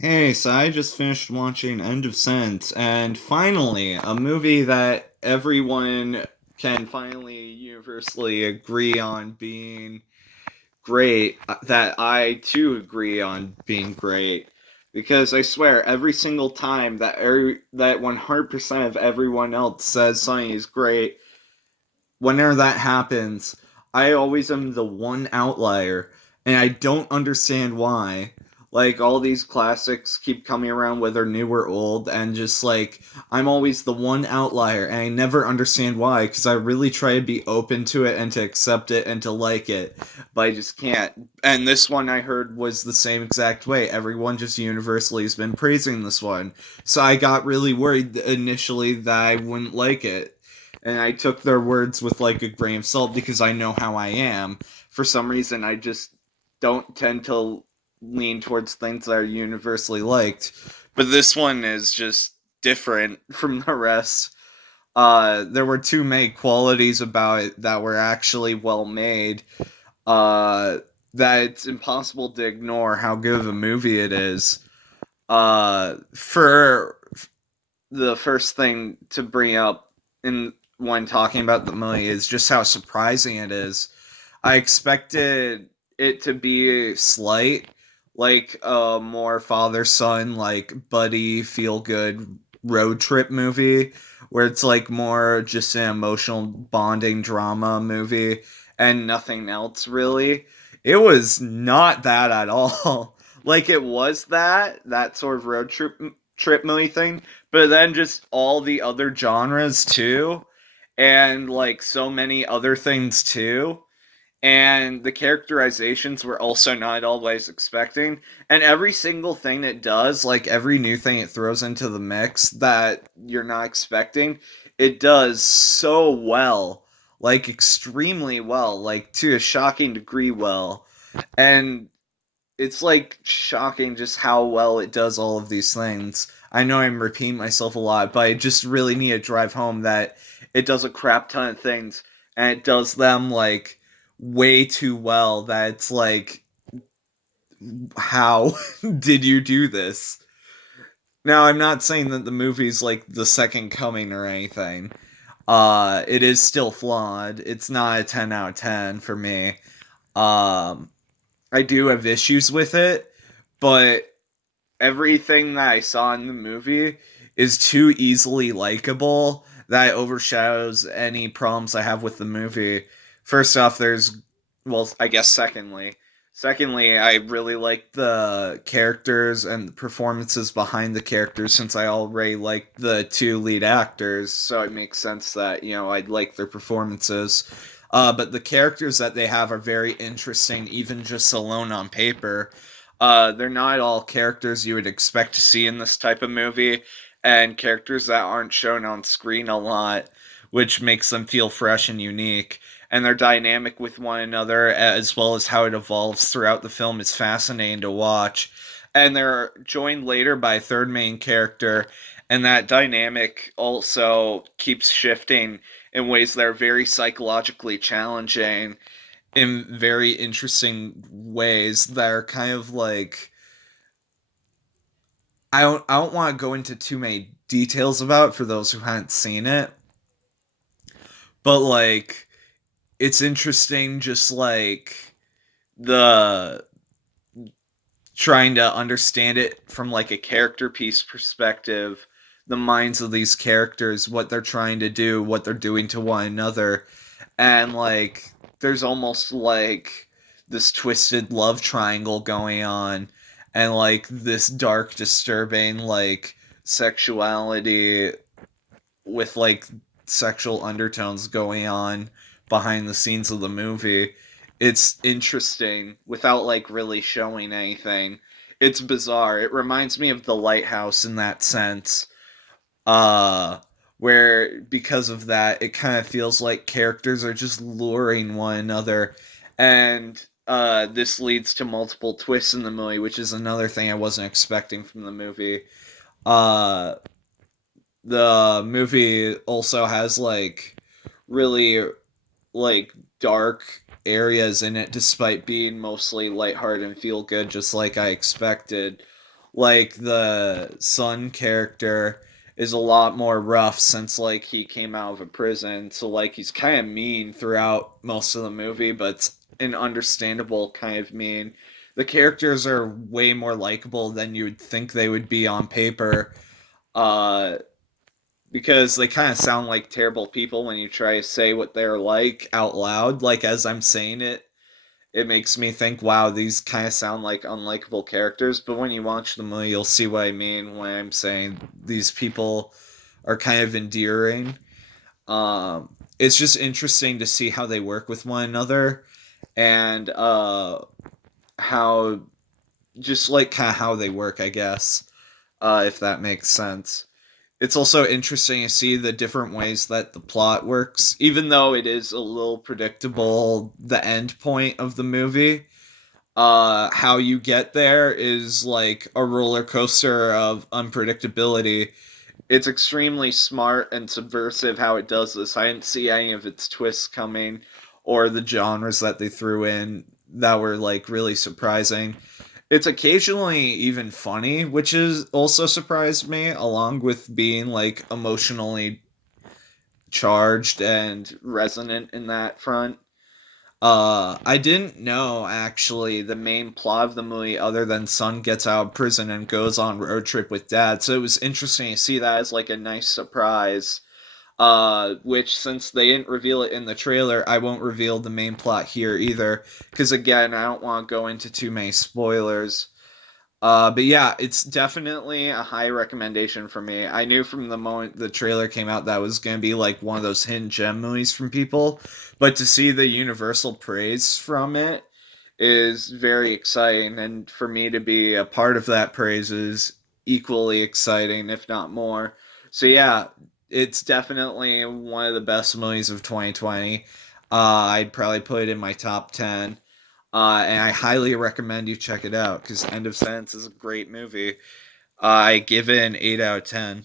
Hey, so I just finished watching End of Sense, and finally, a movie that everyone can finally universally agree on being great, that I too agree on being great. Because I swear, every single time that 100% of everyone else says something is great, whenever that happens, I always am the one outlier, and I don't understand why. Like, all these classics keep coming around, whether new or old, and just like, I'm always the one outlier, and I never understand why, because I really try to be open to it and to accept it and to like it, but I just can't. And this one I heard was the same exact way. Everyone just universally has been praising this one. So I got really worried initially that I wouldn't like it, and I took their words with like a grain of salt because I know how I am. For some reason, I just don't tend to lean towards things that are universally liked. But this one is just different from the rest. There were too many qualities about it that were actually well made. That it's impossible to ignore how good of a movie it is. For the first thing to bring up in when talking about the movie is just how surprising it is. I expected it to be slight, like a more father son, like buddy feel good road trip movie, where it's like more just an emotional bonding drama movie and nothing else really. It was not that at all. Like, it was that sort of road trip movie thing, but then just all the other genres too, and like so many other things too. And the characterizations were also not always expecting. And every single thing it does, like every new thing it throws into the mix that you're not expecting, it does so well. Like extremely well, like to a shocking degree well. And it's like shocking just how well it does all of these things. I know I'm repeating myself a lot, but I just really need to drive home that it does a crap ton of things, and it does them like way too well that it's like, how did you do this? Now, I'm not saying that the movie's like the second coming or anything. It is still flawed. It's not a 10 out of 10 for me. Um I do have issues with it, but everything that I saw in the movie is too easily likable that it overshadows any problems I have with the movie. First off, well, I guess secondly, I really like the characters and the performances behind the characters since I already like the two lead actors, so it makes sense that, I'd like their performances. But the characters that they have are very interesting, even just alone on paper. They're not all characters you would expect to see in this type of movie, and characters that aren't shown on screen a lot, which makes them feel fresh and unique. And their dynamic with one another, as well as how it evolves throughout the film, is fascinating to watch. And they're joined later by a third main character, and that dynamic also keeps shifting in ways that are very psychologically challenging in very interesting ways that are kind of like, I don't want to go into too many details about it for those who haven't seen it, but like it's interesting just like the trying to understand it from like a character piece perspective, the minds of these characters, what they're trying to do, what they're doing to one another, and like there's almost like this twisted love triangle going on, and like this dark disturbing like sexuality with like sexual undertones going on behind the scenes of the movie. It's interesting without like really showing anything. It's bizarre. It reminds me of The Lighthouse in that sense. Uh where because of that it kind of feels like characters are just luring one another, and this leads to multiple twists in the movie, which is another thing I wasn't expecting from the movie. Uh the movie also has like really like dark areas in it despite being mostly lighthearted and feel good just like I expected. Like the Sun character is a lot more rough since like he came out of a prison, so like he's kind of mean throughout most of the movie, but it's an understandable kind of mean. The characters are way more likable than you would think they would be on paper, uh, because they kind of sound like terrible people when you try to say what they're like out loud. Like as I'm saying it, it makes me think, wow, these kind of sound like unlikable characters. But when you watch the movie, you'll see what I mean when I'm saying these people are kind of endearing. It's just interesting to see how they work with one another, and how just like kind of how they work, I guess, if that makes sense. It's also interesting to see the different ways that the plot works, even though it is a little predictable. The end point of the movie, how you get there is like a roller coaster of unpredictability. It's extremely smart and subversive how it does this. I didn't see any of its twists coming, or the genres that they threw in that were like really surprising. It's occasionally even funny, which is also surprised me, along with being like emotionally charged and resonant in that front. I didn't know actually the main plot of the movie other than Son gets out of prison and goes on road trip with Dad. So it was interesting to see that as like a nice surprise. Which since they didn't reveal it in the trailer, I won't reveal the main plot here either. Because again, I don't want to go into too many spoilers. But yeah, it's definitely a high recommendation for me. I knew from the moment the trailer came out that was going to be like one of those hidden gem movies from people, but to see the universal praise from it is very exciting, and for me to be a part of that praise is equally exciting, if not more. So yeah, it's definitely one of the best movies of 2020. I'd probably put it in my top 10. And I highly recommend you check it out because End of Sentence is a great movie. I give it an 8 out of 10.